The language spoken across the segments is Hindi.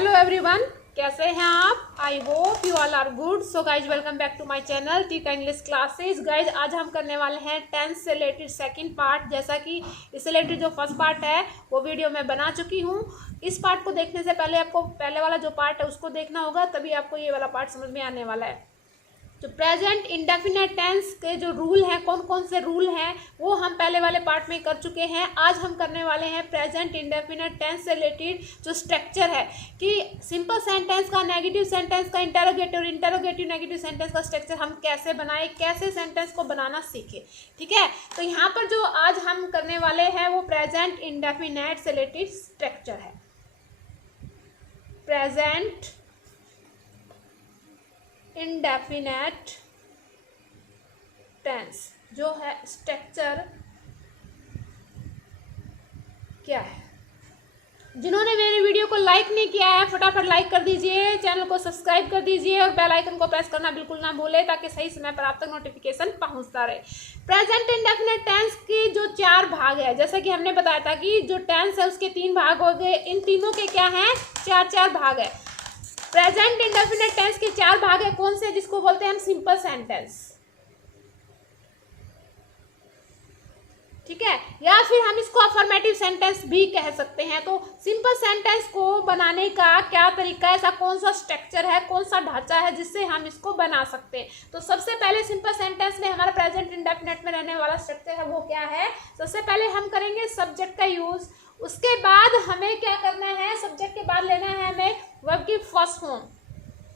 हेलो एवरीवन, कैसे हैं आप? I hope you all are good. So guys, welcome back to my channel Teeka English classes. Guys, आज हम करने वाले हैं टेंथ से रिलेटेड सेकंड पार्ट। जैसा कि इससे रिलेटेड जो फर्स्ट पार्ट है वो वीडियो मैं बना चुकी हूँ। इस पार्ट को देखने से पहले आपको पहले वाला जो पार्ट है उसको देखना होगा, तभी आपको ये वाला पार्ट समझ में आने वाला है। जो प्रेजेंट इंडेफिनेट टेंस के जो रूल हैं, कौन कौन से रूल हैं, वो हम पहले वाले पार्ट में कर चुके हैं। आज हम करने वाले हैं प्रेजेंट इंडेफिनेट टेंस से रिलेटेड जो स्ट्रक्चर है कि सिंपल सेंटेंस का, नेगेटिव सेंटेंस का, इंटरोगेटिव नेगेटिव सेंटेंस का स्ट्रक्चर हम कैसे बनाए, कैसे सेंटेंस को बनाना सीखे। ठीक है, तो यहाँ पर जो आज हम करने वाले हैं वो प्रेजेंट इंडेफिनेट से रिलेटेड स्ट्रक्चर है। प्रेजेंट इंडेफिनेट टेंस जो है स्ट्रक्चर क्या है। जिन्होंने मेरे वीडियो को लाइक नहीं किया है फटाफट लाइक कर दीजिए, चैनल को सब्सक्राइब कर दीजिए और बेल आइकन को प्रेस करना बिल्कुल ना भूले ताकि सही समय पर आप तक नोटिफिकेशन पहुंचता रहे। प्रेजेंट इंडेफिनेट टेंस की जो 4 भाग है, जैसा कि हमने बताया था कि जो टेंस है उसके 3 भाग हो गए। इन तीनों के क्या हैं? 4 भाग है। प्रेजेंट इंडेफिनेट टेंस के 4 भाग है। कौन से? जिसको बोलते हैं हम सिंपल सेंटेंस। ठीक है, या फिर हम इसको अफर्मेटिव सेंटेंस भी कह सकते हैं। तो सिंपल सेंटेंस को बनाने का क्या तरीका है, ऐसा कौन सा स्ट्रक्चर है, कौन सा ढांचा है जिससे हम इसको बना सकते हैं। तो सबसे पहले सिंपल सेंटेंस में हमारा प्रेजेंट इंडेफिनेट में रहने वाला स्ट्रक्चर है वो क्या है? सबसे पहले हम करेंगे सब्जेक्ट का यूज। उसके बाद हमें क्या करना है? सब्जेक्ट के बाद लेना है हमें वर्ब की फर्स्ट फॉर्म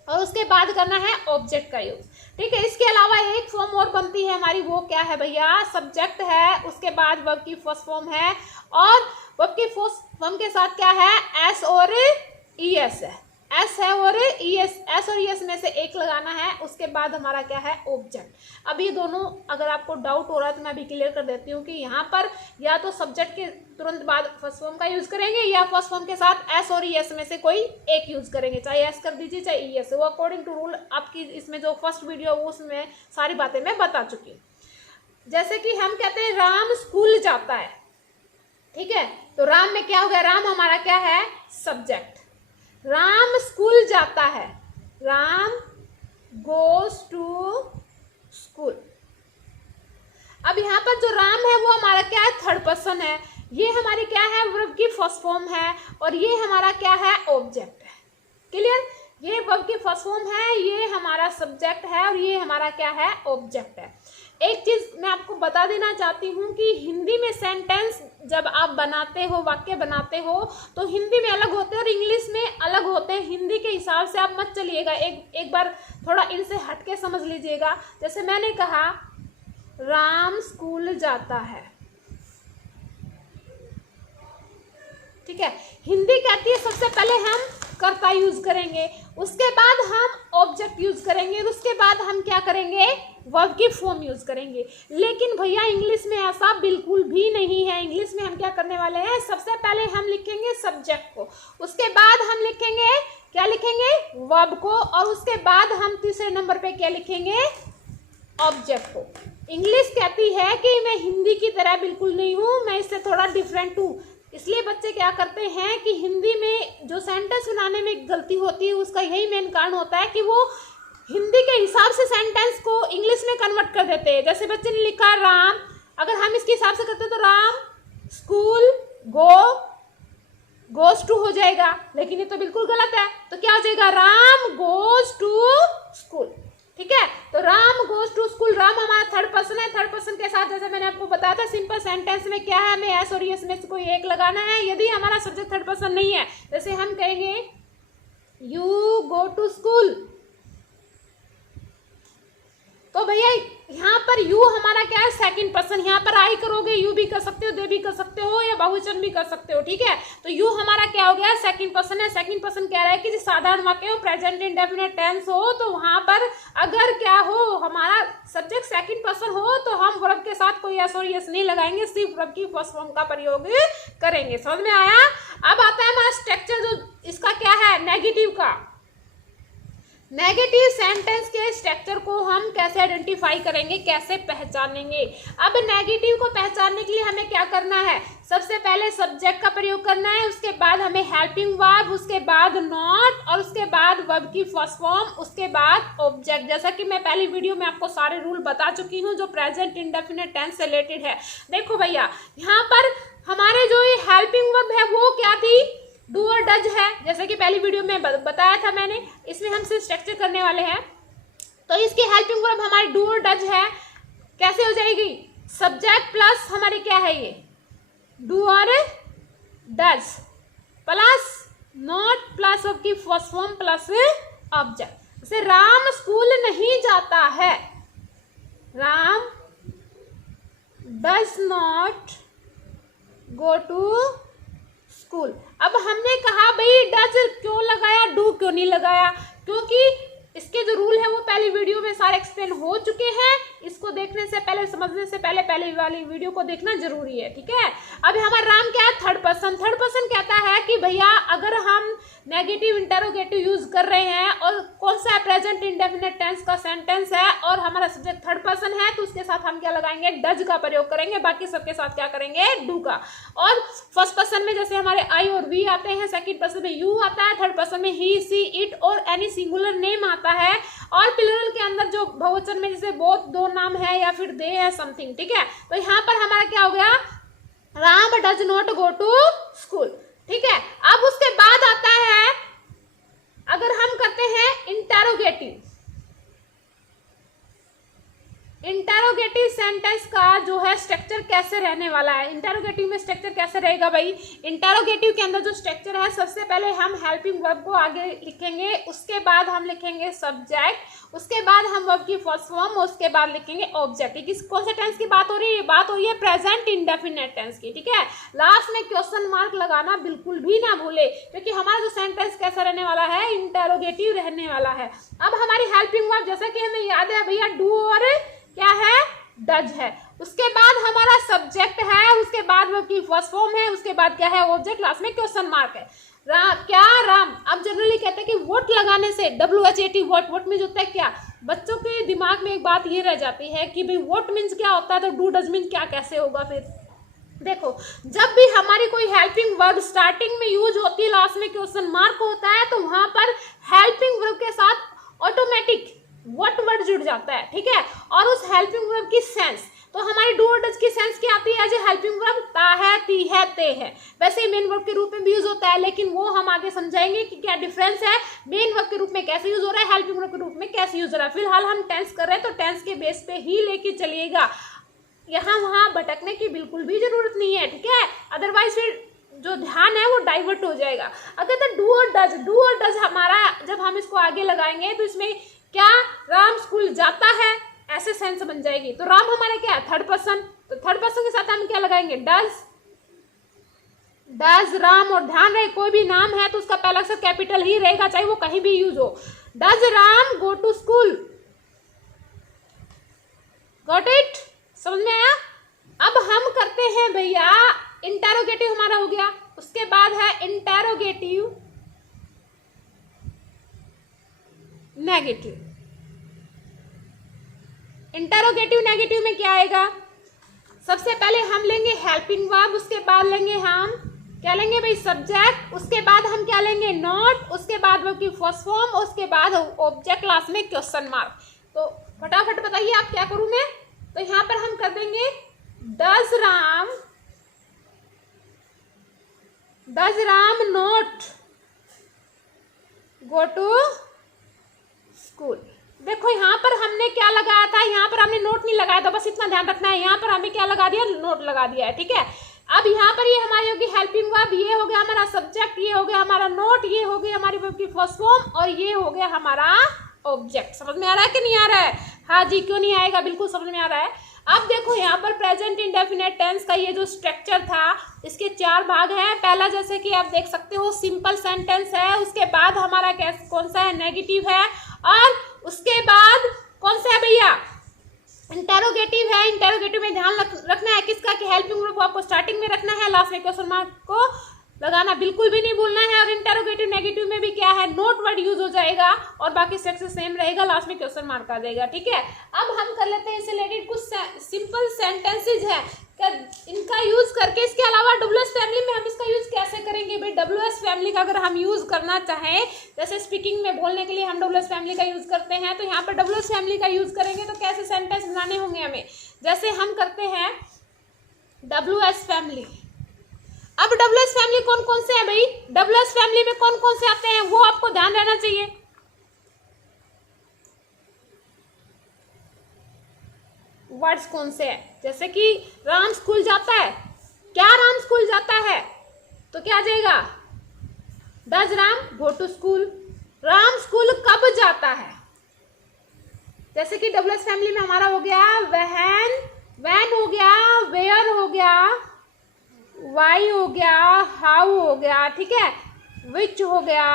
और उसके बाद करना है ऑब्जेक्ट का यूज। ठीक है, इसके अलावा एक फॉर्म और बनती है हमारी, वो क्या है भैया? सब्जेक्ट है, उसके बाद वर्ब की फर्स्ट फॉर्म है और वर्ब की फर्स्ट फॉर्म के साथ क्या है? एस और ईएस है। एस है और ईएस, एस और ईएस में से एक लगाना है। उसके बाद हमारा क्या है? ऑब्जेक्ट। अब ये दोनों अगर आपको डाउट हो रहा है तो मैं अभी क्लियर कर देती हूँ कि यहाँ पर या तो सब्जेक्ट के तुरंत बाद फर्स्ट फॉर्म का यूज करेंगे या फर्स्ट फॉर्म के साथ एस और ईएस में से कोई एक यूज करेंगे, चाहे एस कर दीजिए चाहे ईएस। वो अकॉर्डिंग टू रूल आपकी इसमें जो फर्स्ट वीडियो है उसमें सारी बातें मैं बता चुकी हूँ। जैसे कि हम कहते हैं राम स्कूल जाता है। ठीक है, तो राम में क्या हो गया? राम हमारा क्या है? सब्जेक्ट। राम स्कूल जाता है, राम गोज टू स्कूल। अब यहाँ पर जो राम है वो हमारा क्या है? थर्ड पर्सन है। ये हमारी क्या है? वर्ब की फर्स्ट फॉर्म है और ये हमारा क्या है? ऑब्जेक्ट है। क्लियर? ये वर्ब की फर्स्ट फॉर्म है, ये हमारा सब्जेक्ट है और ये हमारा क्या है? ऑब्जेक्ट है। एक चीज मैं आपको बता देना चाहती हूँ कि हिंदी में सेंटेंस जब आप बनाते हो, वाक्य बनाते हो, तो हिंदी में अलग होते हैं और इंग्लिश में अलग होते हैं। हिंदी के हिसाब से आप मत चलिएगा, एक बार थोड़ा इनसे हटके समझ लीजिएगा। जैसे मैंने कहा राम स्कूल जाता है। ठीक है, हिंदी कहती है सबसे पहले हम कर्ता यूज करेंगे, उसके बाद हम ऑब्जेक्ट यूज करेंगे, उसके बाद हम क्या करेंगे? वर्ब की फॉर्म यूज करेंगे। लेकिन भैया इंग्लिश में ऐसा बिल्कुल भी नहीं है। इंग्लिश में हम क्या करने वाले हैं? सबसे पहले हम लिखेंगे सब्जेक्ट को, उसके बाद हम लिखेंगे क्या? लिखेंगे वर्ब को और उसके बाद हम तीसरे नंबर पे क्या लिखेंगे? ऑब्जेक्ट को। इंग्लिश कहती है कि मैं हिंदी की तरह बिल्कुल नहीं हूँ, मैं इससे थोड़ा डिफरेंट हूँ। इसलिए बच्चे क्या करते हैं कि हिंदी में जो सेंटेंस बनाने में गलती होती है उसका यही मेन कारण होता है कि वो हिंदी के हिसाब से सेंटेंस को इंग्लिश में कन्वर्ट कर देते हैं। जैसे बच्चे ने लिखा राम, अगर हम इसके हिसाब से करते तो राम स्कूल गोज टू हो जाएगा, लेकिन ये तो बिल्कुल गलत है। तो क्या हो जाएगा? Ram goes to school. ठीक है, तो Ram goes to school. Ram हमारा थर्ड पर्सन है। थर्ड पर्सन के साथ जैसे मैंने आपको बताया था सिंपल सेंटेंस में क्या है? हमें एस और एस में से कोई एक लगाना है। यदि हमारा सब्जेक्ट थर्ड पर्सन नहीं है, जैसे हम कहेंगे यू गो टू स्कूल, तो भैया यहाँ पर यू हमारा क्या है? Second person. यहाँ पर आई करोगे, यू भी कर सकते हो, दे भी कर सकते हो या बहुवचन भी कर सकते हो। ठीक है, तो यू हमारा क्या हो गया? सेकंड पर्सन है। सेकंड पर्सन कह रहा है कि जो साधारण वाक्य हो, प्रेजेंट इंडेफिनेट टेंस हो, तो वहां पर अगर क्या हो? हमारा सब्जेक्ट सेकंड पर्सन हो तो हम वर्ब के साथ कोई एस और एस नहीं लगाएंगे, सिर्फ वर्ब की फर्स्ट फॉर्म का प्रयोग करेंगे। समझ में आया? अब आता है हमारा स्ट्रक्चर, जो इसका क्या है? नेगेटिव का। नेगेटिव सेंटेंस के स्ट्रक्चर को हम कैसे आइडेंटिफाई करेंगे, कैसे पहचानेंगे। अब नेगेटिव को पहचानने के लिए हमें क्या करना है, सबसे पहले सब्जेक्ट का प्रयोग करना है, उसके बाद हमें हेल्पिंग वर्ब, उसके बाद नॉट और उसके बाद वर्ब की फर्स्ट फॉर्म, उसके बाद ऑब्जेक्ट। जैसा कि मैं पहली वीडियो में आपको सारे रूल बता चुकी हूँ जो प्रेजेंट इंडेफिनिट टेंस से रिलेटेड है। देखो भैया, यहाँ पर हमारे जो ये हेल्पिंग वर्ब है वो क्या थी, डू और डज है, जैसे कि पहली वीडियो में बताया था मैंने। इसमें हम सिर्फ स्ट्रक्चर करने वाले हैं। तो इसकी हेल्पिंग वर्ब हमारी डू और डज है, कैसे हो जाएगी, सब्जेक्ट प्लस हमारी क्या है ये डू और does plus not plus verb की फर्स्ट फॉर्म प्लस ऑब्जेक्ट। जैसे राम स्कूल नहीं जाता है, Ram does not go to school. अब हमने कहा भाई डज क्यों लगाया, डू क्यों नहीं लगाया, क्योंकि इसके जो रूल है वो पहली वीडियो में सारे एक्सप्लेन हो चुके हैं। इसको देखने से पहले, समझने से पहले पहले वाली वीडियो को देखना जरूरी है, ठीक है। अब हमारा राम क्या है, थर्ड पर्सन। थर्ड पर्सन कहता है कि भैया अगर हम नेगेटिव इंटरोगेटिव यूज कर रहे हैं और कौन सा प्रेजेंट इंडेफिनिट टेंस का सेंटेंस है और हमारा सब्जेक्ट थर्ड पर्सन है, तो उसके साथ हम क्या लगाएंगे, डज का प्रयोग करेंगे, बाकी सबके साथ क्या करेंगे, डू का। और फर्स्ट पर्सन में जैसे हमारे आई और वी आते हैं, सेकंड पर्सन में यू आता है, थर्ड पर्सन में ही, सी, इट और एनी सिंगुलर नेम आता है, और प्लूरल के अंदर जो बहुवचन में जैसे बोथ दो नाम है या फिर दे है समथिंग, ठीक है। तो यहाँ पर हमारा क्या हो गया, Ram does not go to school, ठीक है। अब उसके बाद आता है, अगर हम करते हैं इंटेरोगेटिव, इंटेरोगेटिव सेंटेंस का जो है स्ट्रक्चर कैसे रहने वाला है, इंटेरोगेटिव में स्ट्रक्चर कैसे रहेगा भाई। इंटेरोगेटिव के अंदर जो स्ट्रक्चर है, सबसे पहले हम हेल्पिंग वर्ब को आगे लिखेंगे, उसके बाद हम लिखेंगे सब्जेक्ट, उसके बाद हम वर्ब की फर्स्ट फॉर्म, उसके बाद लिखेंगे ऑब्जेक्ट। किस कौन से टेंस की बात हो रही है, ये बात हो रही है प्रेजेंट इंडेफिनिट टेंस की, ठीक है। लास्ट में क्वेश्चन मार्क लगाना बिल्कुल भी ना भूले, क्योंकि हमारा जो सेंटेंस कैसा रहने वाला है, इंटेरोगेटिव रहने वाला है। अब हमारी हेल्पिंग वर्ब जैसा कि हमें याद है भैया, डू और क्या है, डज है, उसके बाद हमारा सब्जेक्ट है, उसके बाद वो की फर्स्ट फॉर्म है, उसके बाद क्या है, ऑब्जेक्ट, लास्ट में क्वेश्चन मार्क है। क्या राम, अब जनरली कहते हैं कि वोट लगाने से, WHAT वोट, वोट मीन्स होता है क्या, बच्चों के दिमाग में एक बात ये रह जाती है कि भाई वोट मीन्स क्या होता है, तो डू डज मीन क्या कैसे होगा। फिर देखो, जब भी हमारी कोई हेल्पिंग वर्ब स्टार्टिंग में यूज होती है, लास्ट में क्वेश्चन मार्क होता है, तो वहां पर हेल्पिंग वर्ब के साथ ऑटोमेटिक व्हाट वर्ड जुड़ जाता है, ठीक है। और उस हेल्पिंग वर्ब की सेंस, तो हमारी डू और डज की सेंस क्या आती है, जो हेल्पिंग वर्ब ता है, ती है, ते है, वैसे ही मेन वर्ब के रूप में भी यूज होता है, लेकिन वो हम आगे समझाएंगे कि क्या डिफरेंस है, मेन वर्ब के रूप में कैसे यूज हो रहा है, हेल्पिंग वर्ब के रूप में कैसे यूज हो रहा है। फिलहाल हम टेंस कर रहे हैं, तो टेंस के बेस पे ही लेके चलिएगा, यहाँ वहां भटकने की बिल्कुल भी जरूरत नहीं है, ठीक है। अदरवाइज फिर जो ध्यान है वो डाइवर्ट हो जाएगा। अगर तो डू और डज हमारा, जब हम इसको आगे लगाएंगे तो इसमें क्या, राम स्कूल जाता है, ऐसे सेंस बन जाएगी। तो राम हमारा क्या है, थर्ड पर्सन, तो थर्ड पर्सन के साथ हम क्या लगाएंगे, डज राम। और ध्यान रहे, कोई भी नाम है तो उसका पहला अक्षर कैपिटल ही रहेगा, चाहे वो कहीं भी यूज हो। Does Ram go to school, got it, समझ में आया। अब हम करते हैं भैया, इंटेरोगेटिव हमारा हो गया, उसके बाद है इंटेरोगेटिव नेगेटिव। इंटेरोगेटिव नेगेटिव में क्या आएगा, सबसे पहले हम लेंगे हेल्पिंग वर्ब, उसके बाद लेंगे हम क्या लेंगे भाई, सब्जेक्ट, उसके बाद हम क्या लेंगे, नॉट, उसके बाद वर्ब की फर्स्ट फॉर्म, उसके बाद ऑब्जेक्ट, लास्ट में क्वेश्चन मार्क। तो फटाफट बताइए आप क्या करूं मैं, तो यहां पर हम कर देंगे does Ram not go to school. देखो यहाँ पर हमने क्या लगाया था, यहाँ पर हमने नोट नहीं लगाया था, बस इतना ध्यान रखना है, यहाँ पर हमें क्या लगा दिया, नोट लगा दिया है, ठीक है। अब यहाँ पर ये हमारी होगी हेल्पिंग वर्ब, ये हो गया हमारा सब्जेक्ट, ये हो गया हमारा नोट, ये हो गया हमारी वर्ब की फर्स्ट फॉर्म, और ये हो गया हमारा ऑब्जेक्ट। समझ में आ रहा है कि नहीं आ रहा है, हाँ जी, क्यों नहीं आएगा, बिल्कुल समझ में आ रहा है। अब देखो यहाँ पर प्रेजेंट इंडेफिनिट टेंस का ये जो स्ट्रक्चर था, इसके 4 भाग हैं। पहला जैसे कि आप देख सकते हो सिंपल सेंटेंस है, उसके बाद हमारा कौन सा है, नेगेटिव है, और उसके बाद कौन सा है भैया, इंटेरोगेटिव है। इंटेरोगेटिव में ध्यान रखना है किसका, कि हेल्पिंग वर्ब को आपको स्टार्टिंग में रखना है, लास्ट में क्वेश्चन मार्क को लगाना बिल्कुल भी नहीं भूलना है। और इंटेरोगेटिव नेगेटिव में भी क्या है, नोट वर्ड यूज हो जाएगा और बाकी स्ट्रक्चर सेम रहेगा, लास्ट में क्वेश्चन मार्क आ जाएगा। ठीक है, अब हम कर लेते हैं इससे रिलेटेड कुछ सिंपल सेंटेंसेज है इनका यूज करके। इसके अलावा WS फैमिली में हम इसका यूज कैसे करेंगे भाई, WS फैमिली का अगर हम यूज करना चाहें, जैसे स्पीकिंग में बोलने के लिए हम WS फैमिली का यूज करते हैं, तो यहाँ पर WS फैमिली का यूज करेंगे तो कैसे सेंटेंस बनाने होंगे हमें, जैसे हम करते हैं WS फैमिली। अब WS फैमिली कौन कौन से है भाई, WS फैमिली में कौन कौन से आते हैं वो आपको ध्यान रहना चाहिए। वर्ड्स कौन से है, जैसे कि राम स्कूल जाता है, क्या राम स्कूल जाता है, तो क्या आ जाएगा, does Ram go to school. Ram school कब जाता है, जैसे कि WS फैमिली में हमारा हो गया वैन हो गया, वेयर हो गया, वाई हो गया, हाउ हो गया, ठीक है, विच हो गया।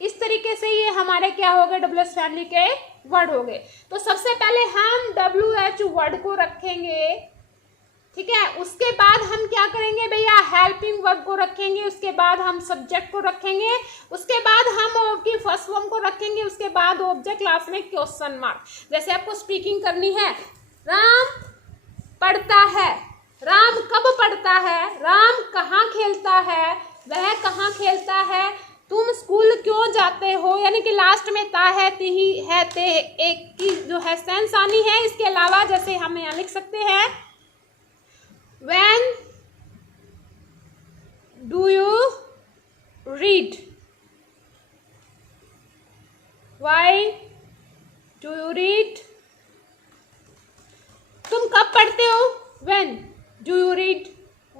इस तरीके से ये हमारे क्या हो गए, WS फैमिली के वर्ड हो गए। तो सबसे पहले हम WH वर्ड को रखेंगे, ठीक है, उसके बाद हम क्या करेंगे भैया, हेल्पिंग वर्ब को रखेंगे, उसके बाद हम सब्जेक्ट को रखेंगे, उसके बाद हम की फर्स्ट फॉर्म को रखेंगे, उसके बाद ऑब्जेक्ट, लास्ट में क्वेश्चन मार्क। जैसे आपको स्पीकिंग करनी है, राम पढ़ता है, राम कब पढ़ता है, राम कहाँ खेलता है, वह कहाँ खेलता है, तुम स्कूल क्यों जाते हो, यानी कि लास्ट में ता है, ती है, ते एक की जो है सेंस आनी है। इसके अलावा जैसे हम यहाँ लिख सकते हैं, when do you read, why do you read, तुम कब पढ़ते हो, when do you read,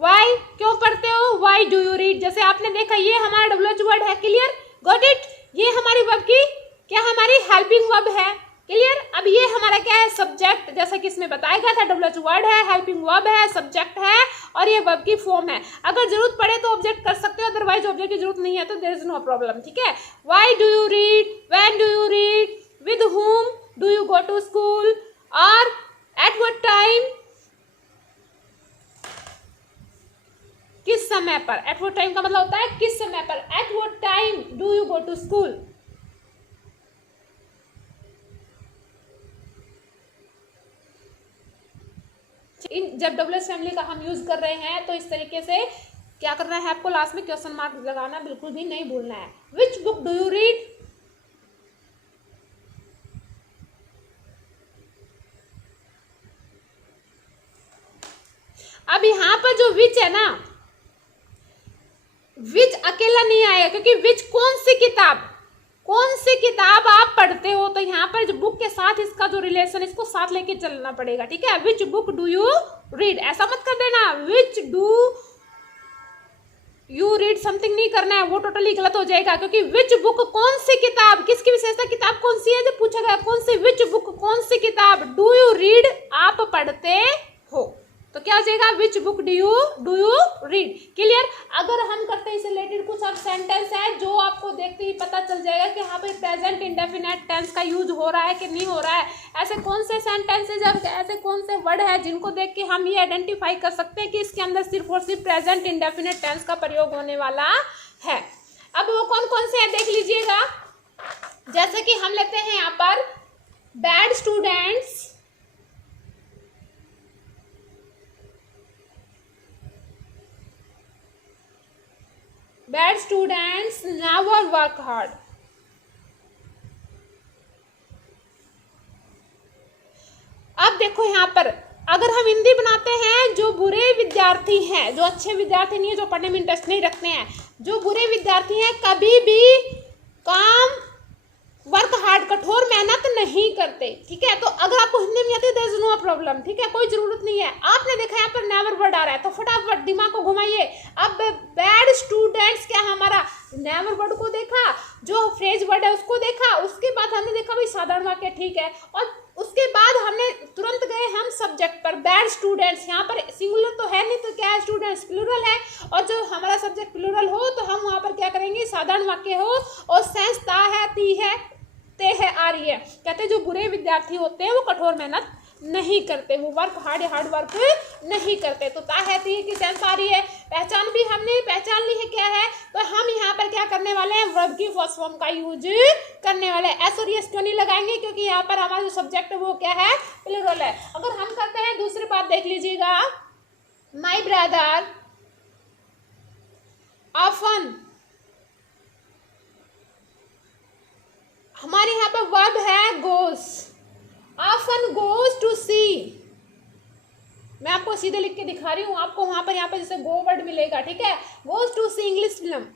why क्यों पढ़ते हो, वाई डू यू रीड। जैसे आपने देखा ये हमारा WH वर्ड है, क्लियर, गॉट इट। ये हमारी वर्ब की क्या, हमारी हेल्पिंग वर्ब है, क्लियर। अब ये हमारा क्या है, सब्जेक्ट, जैसा कि इसमें बताया गया था, WH वर्ड है, हेल्पिंग वर्ब है, सब्जेक्ट है और ये वर्ब की फॉर्म है। अगर जरूरत पड़े तो ऑब्जेक्ट कर सकते हो, अदरवाइज ऑब्जेक्ट की जरूरत नहीं है तो देयर इज नो प्रॉब्लम, ठीक है। Why do you read, when do you read, with whom do you go to school, और एट व्हाट टाइम, किस समय पर। एट व्हाट टाइम का मतलब होता है किस समय पर, at what time do you go to school. जब WS फैमिली का हम यूज कर रहे हैं तो इस तरीके से क्या करना है, आपको लास्ट में क्वेश्चन मार्क लगाना बिल्कुल भी नहीं भूलना है। Which book do you read, अब यहां पर जो विच है ना, विच अकेला नहीं आएगा, क्योंकि विच कौन सी किताब आप पढ़ते हो, तो यहाँ पर जो बुक के साथ इसका जो रिलेशन, इसको साथ लेके चलना पड़ेगा, ठीक है। Which book do you read, ऐसा मत कर देना which do you read something नहीं करना है, वो टोटली गलत हो जाएगा। क्योंकि विच बुक कौन सी किताब, किसकी विशेषता, किताब कौन सी है, जो पूछा गया कौन सी, विच बुक कौन सी किताब, डू यू रीड आप पढ़ते हो, तो क्या हो जाएगा, which book do you read, clear. अगर हम करते हैं इससे रिलेटेड कुछ अब सेंटेंस है जो आपको देखते ही पता चल जाएगा कि यहाँ पे प्रेजेंट इंडेफिनेट टेंस का यूज हो रहा है कि नहीं हो रहा है। ऐसे कौन से सेंटेंसेज, ऐसे कौन से वर्ड है जिनको देख के हम ये आइडेंटिफाई कर सकते हैं कि इसके अंदर सिर्फ और सिर्फ प्रेजेंट इंडेफिनेट टेंस का प्रयोग होने वाला है। अब वो कौन कौन से है देख लीजिएगा, जैसे कि हम लेते हैं यहाँ पर bad students, bad students never work hard। अब देखो यहाँ पर अगर हम हिंदी बनाते हैं, जो बुरे विद्यार्थी हैं, जो अच्छे विद्यार्थी नहीं है, जो पढ़ने में इंटरेस्ट नहीं रखते हैं, जो बुरे विद्यार्थी हैं कभी भी काम वर्क हार्ड, कठोर मेहनत नहीं करते, ठीक है। तो अगर आपको हिंदी में आती है, देयर इज नो प्रॉब्लम, ठीक है, कोई जरूरत नहीं है। आपने देखा यहाँ पर नेवर वर्ड आ रहा है, तो फटाफट दिमाग को घुमाइए। अब बैड स्टूडेंट्स क्या, हमारा नेवर वर्ड को देखा, जो फ्रेज वर्ड है उसको देखा, उसके बाद हमने देखा भाई साधारण वाक्य, ठीक है, और उसके बाद हमने तुरंत गए हम सब्जेक्ट पर, बैड स्टूडेंट्स। यहाँ पर सिंगुलर तो है नहीं, तो क्या है, स्टूडेंट्स प्लूरल है, और जो हमारा सब्जेक्ट प्लूरल हो तो हम वहाँ पर क्या करेंगे, साधारण वाक्य हो और सेंस ता है, ती है, ते है, आ रही है। कहते हैं जो बुरे विद्यार्थी होते हैं वो कठोर मेहनत नहीं करते, वो वर्क हार्ड वर्क नहीं करते। तो ता है ती की सेंस आ रही है। पहचान भी हमने पहचान ली है क्या है, तो हम यहाँ पर क्या करने वाले हैं, वर्ब की फर्स्ट फॉर्म का यूज करने वाले हैं। एस और यस क्यों नहीं लगाएंगे, क्योंकि यहाँ पर हमारा जो सब्जेक्ट है वो क्या है, प्लूरल है। अगर हम करते हैं दूसरी बात देख लीजिएगा, माई ब्रदर ऑफन, हमारे यहाँ पर वर्ब है गोस, ऑफन गोज टू सी। मैं आपको सीधे लिख के दिखा रही हूँ, आपको वहां पर यहाँ पर जैसे गो वर्ड मिलेगा, ठीक है, goes to see English film.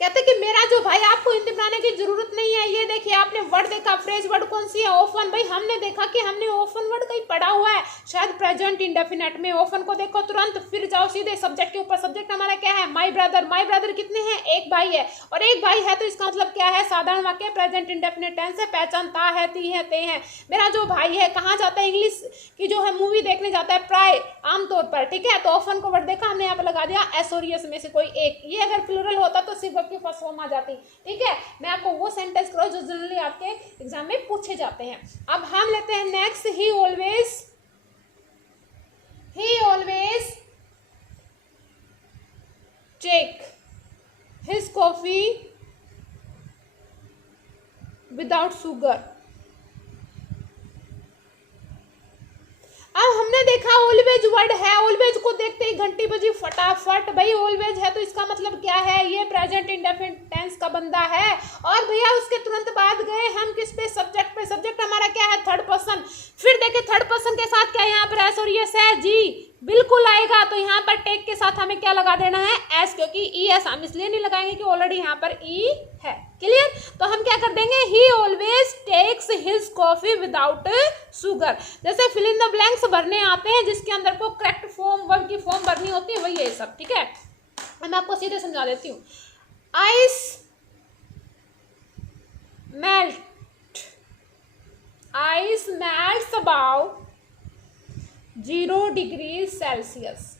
कहते कि मेरा जो भाई, आपको हिंदी बनाने की जरूरत नहीं है। ये देखिए आपने वर्ड देखा, फ्रेज वर्ड कौन सी है, ओफन। भाई हमने देखा कि हमने ओफन वर्ड कहीं पढ़ा हुआ है, शायद प्रेजेंट इंडेफिनेट में। ओफन को देखो तुरंत, फिर जाओ सीधे सब्जेक्ट के ऊपर। सब्जेक्ट हमारा क्या है, माई ब्रदर। माई ब्रदर कितने हैं, एक भाई है, और एक भाई है तो इसका मतलब क्या है, साधारण वाक्य, प्रेजेंट इंडेफिनेट टेंस है। पहचानता है, ती है, ते है। मेरा जो भाई है कहाँ जाता है, इंग्लिश की जो है मूवी देखने जाता है प्राय आमतौर पर, ठीक है। तो ओफन को वर्ड देखा हमने, यहाँ पर लगा दिया एस और यस में से कोई एक। ये अगर प्लूरल होता तो सिर्फ की फर्स्ट फॉर्म आ जाती, ठीक है। मैं आपको वो सेंटेंस करो जो जनरली आपके एग्जाम में पूछे जाते हैं। अब हम लेते हैं next, he always take his coffee without sugar. अब हमने देखा ऑलवेज वर्ड है, ऑलवेज को देखते ही घंटी बजी फटाफट। भाई ऑलवेज है तो इसका मतलब क्या है, ये प्रेजेंट इंडेफिनिट टेंस का बंदा है। और भैया उसके तुरंत बाद गए हम किस पे, सब्जेक्ट पे। सब्जेक्ट हमारा क्या है, थर्ड पर्सन। फिर देखे थर्ड पर्सन के साथ क्या यहाँ पर एस और यस है, जी बिल्कुल आएगा। तो यहाँ पर टेक के साथ हमें क्या लगा देना है, एस, क्योंकि ई एस हम इसलिए नहीं लगाएंगे कि ऑलरेडी यहाँ पर ई है। क्लियर। तो हम क्या कर देंगे, he always takes his coffee without sugar. जैसे फिल इन द ब्लैंक्स भरने आते हैं जिसके अंदर को करेक्ट फॉर्म, वर्ब की फॉर्म भरनी होती है, वही ये सब, ठीक है। मैं आपको सीधे समझा देती हूँ। Ice melts about 0 degree Celsius.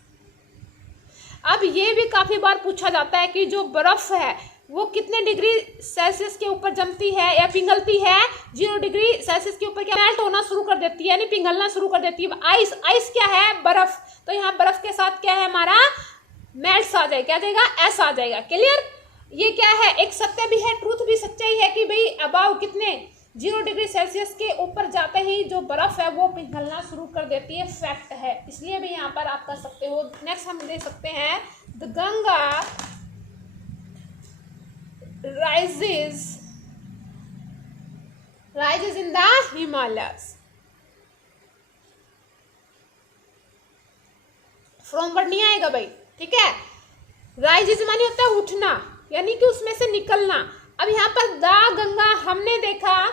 अब ये भी काफी बार पूछा जाता है कि जो बर्फ है वो कितने डिग्री सेल्सियस के ऊपर जमती है या पिघलती है। 0 डिग्री सेल्सियस के ऊपर क्या मेल्ट होना शुरू कर देती है, यानी पिघलना शुरू कर देती है। आइस, आइस क्या है, बर्फ। तो यहाँ बर्फ के साथ क्या है हमारा, मेल्ट्स आ जाएगा, क्या आ जाएगा, एस आ जाएगा। क्लियर। ये क्या है, एक सत्य भी है, ट्रूथ भी सच्चाई है कि भाई अबाव कितने 0 डिग्री सेल्सियस के ऊपर जाते ही जो बर्फ है वो पिघलना शुरू कर देती है, फैक्ट है। इसलिए भी यहाँ पर आप कर सकते हो। नेक्स्ट हम दे सकते हैं, the Ganga rises in the Himalayas। From word नहीं आएगा भाई, ठीक है। राइजेज मानी होता है उठना, यानी कि उसमें से निकलना। अब यहाँ पर दा गंगा हमने देखा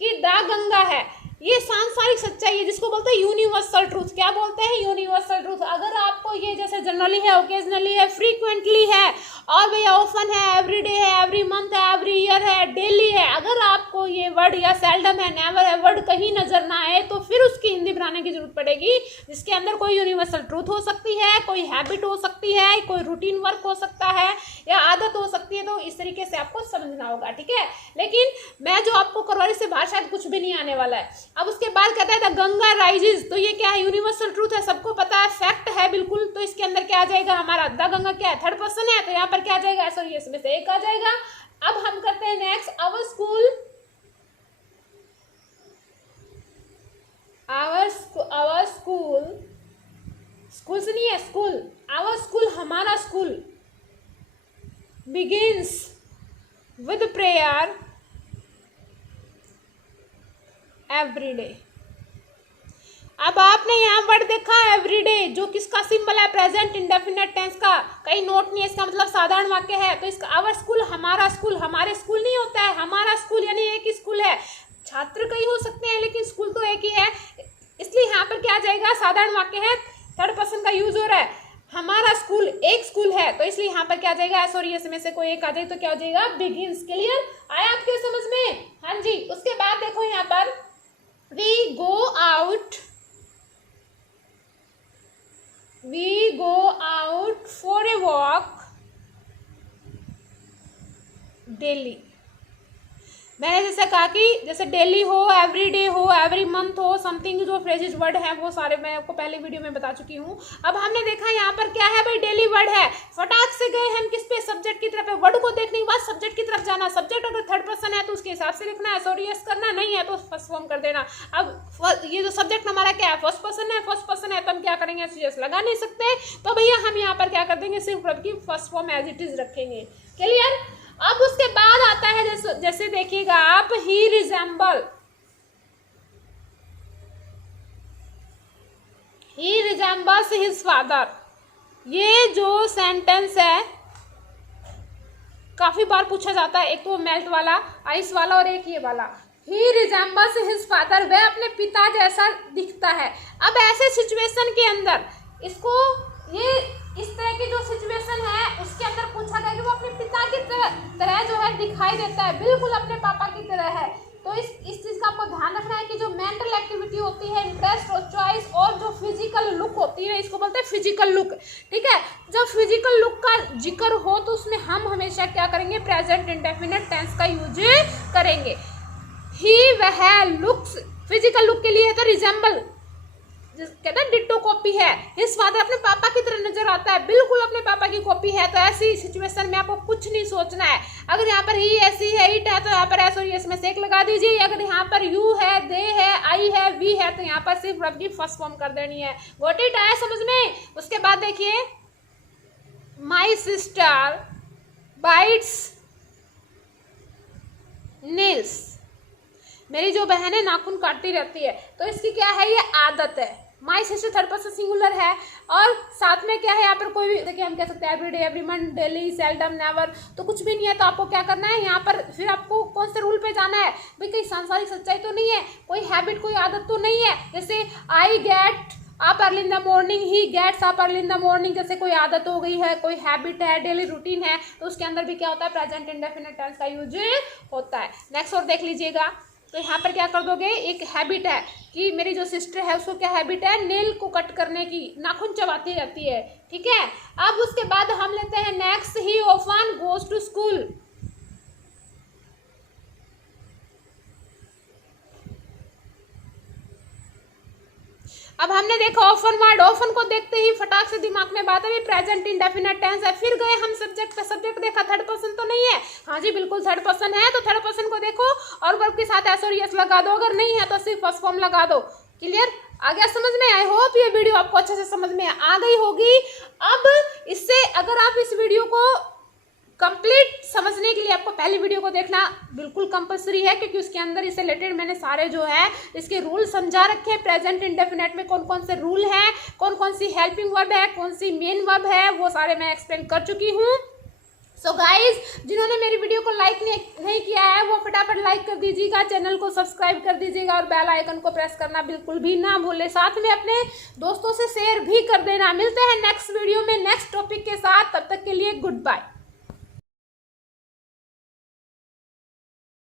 कि दा गंगा है, ये सांसारिक सच्चाई है जिसको बोलते हैं यूनिवर्सल ट्रूथ। क्या बोलते हैं, यूनिवर्सल ट्रूथ। अगर आपको ये जैसे जनरली है, ओकेजनली है, फ्रीक्वेंटली है, और भैया ऑफन है, एवरीडे है, एवरी मंथ है, एवरी ईयर है, डेली है, अगर आपको ये वर्ड या सेल्डम है, नेवर है वर्ड कहीं नजर ना आए तो फिर उसकी हिंदी बनाने की जरूरत पड़ेगी, जिसके अंदर कोई यूनिवर्सल ट्रूथ हो सकती है, कोई हैबिट हो सकती है, कोई रूटीन वर्क हो सकता है या आदत हो सकती है। तो इस तरीके से आपको समझना होगा, ठीक है। लेकिन मैं जो आपको करवा रही, इससे बाहर शायद कुछ भी नहीं आने वाला है। अब उसके बाद कहता है द गंगा राइजेज, तो ये क्या है, यूनिवर्सल ट्रूथ है, सबको पता है, फैक्ट है बिल्कुल। तो इसके अंदर क्या आ जाएगा हमारा, द गंगा क्या है, थर्ड पर्सन है, तो यहाँ पर क्या आ जाएगा, सॉरी इसमें से एक आ जाएगा। अब हम करते हैं नेक्स्ट, आवर स्कूल से नहीं है, स्कूल, आवर स्कूल हमारा school, begins with prayer everyday. अब आपने यहाँ वर्ड देखा एवरीडे, जो किसका सिंबल है, प्रेजेंट इंडेफिनिट टेंस का, कहीं नोट नहीं है, इसका मतलब साधारण वाक्य है। तो इसका आवर स्कूल हमारा स्कूल, हमारे स्कूल नहीं होता है, हमारा स्कूल यानी एक ही स्कूल है। छात्र कई हो सकते हैं लेकिन स्कूल तो एक ही है, इसलिए यहाँ पर क्या आ जाएगा, साधारण वाक्य है, थर्ड पर्सन का यूज हो रहा है। हमारा स्कूल एक स्कूल है, तो इसलिए यहाँ पर क्या आ जाएगा, सॉरी इसमें से कोई एक आ जाए तो क्या हो जाएगा, बिगिंस। क्लियर आया आपके समझ में, हाँ जी। उसके बाद देखो यहाँ पर, we go out for a walk daily। मैंने जैसे कहा कि जैसे डेली हो, एवरीडे हो, एवरी मंथ हो, समथिंग जो फ्रेजेज वर्ड हैं वो सारे मैं आपको पहले वीडियो में बता चुकी हूँ। अब हमने देखा यहाँ पर क्या है भाई, डेली वर्ड है। फटाक से गए हम किस पे, सब्जेक्ट की तरफ है। वर्ड को देखने के बाद सब्जेक्ट की तरफ जाना। सब्जेक्ट अगर थर्ड पर्सन है तो उसके हिसाब से लिखना है, सॉरी यस करना, नहीं है तो फर्स्ट फॉर्म कर देना। अब ये जो सब्जेक्ट हमारा क्या है, फर्स्ट पर्सन है, फर्स्ट पर्सन है तो हम क्या करेंगे, यस लगा नहीं सकते, तो भैया हम यहाँ पर क्या कर देंगे, सिर्फ वर्ब की first form as it is रखेंगे। क्लियर। अब उसके बाद आता है जैसे देखिएगा आप, ही रिजेंबल्स हिज फादर। ये जो सेंटेंस है काफी बार पूछा जाता है, एक तो मेल्ट वाला, आइस वाला और एक ये वाला। ही रिजेंबल्स हिज फादर, वह अपने पिता जैसा दिखता है। अब ऐसे सिचुएशन के अंदर इसको, ये इस तरह की जो सिचुएशन है उसके अंदर पूछा गया कि वो अपने पिता की तरह जो है दिखाई देता है, बिल्कुल अपने पापा की तरह है। तो इस चीज का आपको ध्यान रखना है कि जो मेंटल एक्टिविटी होती है, इंटरेस्ट और चॉइस, और जो फिजिकल लुक होती है, इसको बोलते हैं फिजिकल लुक। ठीक है, जब फिजिकल लुक का जिक्र हो तो उसमें हम हमेशा क्या करेंगे, प्रेजेंट इंडेफिनिट टेंस का यूज करेंगे। ही वह लुक्स, फिजिकल लुक के लिए है तो रिजेंबल, कहते हैं डिट्टो कॉपी है। हिज फादर, अपने पापा की तरह नजर आता है, बिल्कुल अपने पापा की कॉपी है। तो ऐसी सिचुएशन में आपको कुछ नहीं सोचना है। अगर यहाँ पर ही ऐसी है, इट है, तो यहाँ पर ऐसा इसमें से एक लगा दीजिए। अगर यहाँ पर यू है, दे है, आई है, वी है, तो यहाँ पर सिर्फ वर्ब की फर्स्ट फॉर्म कर देनी है। व्हाट इट आया समझ में। उसके बाद देखिए, माई सिस्टर बाइट्स नेल्स, मेरी जो बहन है नाखून काटती रहती है। तो इसकी क्या है, ये आदत है। My sister third person singular है, और साथ में क्या है यहाँ पर कोई भी, देखिए हम कह सकते हैं everyday, every month, daily, seldom, never, तो कुछ भी नहीं है। तो आपको क्या करना है यहाँ पर, फिर आपको कौन से रूल पे जाना है भाई, कहीं सांसारिक सच्चाई तो नहीं है, कोई हैबिट, कोई आदत तो नहीं है। जैसे I get up early in the morning, he gets up early in the morning, जैसे कोई आदत हो गई है, कोई हैबिट है, डेली रूटीन है, तो उसके अंदर भी क्या होता है, प्रेजेंट इंडेफिनिट टेंस का यूज होता है। नेक्स्ट और देख लीजिएगा, तो यहाँ पर क्या कर दोगे, एक हैबिट है कि मेरी जो सिस्टर है उसको क्या हैबिट है, नेल को कट करने की, नाखून चबाती रहती है। ठीक है, अब उसके बाद हम लेते हैं next, he often goes to school. अब हमने देखा ऑफन वर्ड, ऑफन को देखते ही फटाक से दिमाग में बात है प्रेजेंट इंडेफिनिट टेंस है। फिर गए हम सब्जेक्ट पे, सब्जेक्ट देखा थर्ड पर्सन तो नहीं है, हाँ जी बिल्कुल थर्ड पर्सन है, तो थर्ड पर्सन को देखो और वर्ब के साथ एस और यस लगा दो, अगर नहीं है तो सिर्फ फर्स्ट फॉर्म लगा दो। क्लियर, आ गया समझ में। आई होप ये वीडियो आपको अच्छे से समझ में आ गई होगी। अब इससे अगर आप इस वीडियो को कंप्लीट समझने के लिए आपको पहली वीडियो को देखना बिल्कुल कंपलसरी है, क्योंकि उसके अंदर इससे रिलेटेड मैंने सारे जो है इसके रूल समझा रखे हैं। प्रेजेंट इंडेफिनिट में कौन कौन से रूल हैं, कौन कौन सी हेल्पिंग वर्ब है, कौन सी मेन वर्ब है, वो सारे मैं एक्सप्लेन कर चुकी हूँ। सो गाइज, जिन्होंने मेरी वीडियो को लाइक नहीं किया है वो फटाफट लाइक कर दीजिएगा, चैनल को सब्सक्राइब कर दीजिएगा और बेल आइकन को प्रेस करना बिल्कुल भी ना भूले। साथ में अपने दोस्तों से शेयर भी कर देना। मिलते हैं नेक्स्ट वीडियो में नेक्स्ट टॉपिक के साथ, तब तक के लिए गुड बाय।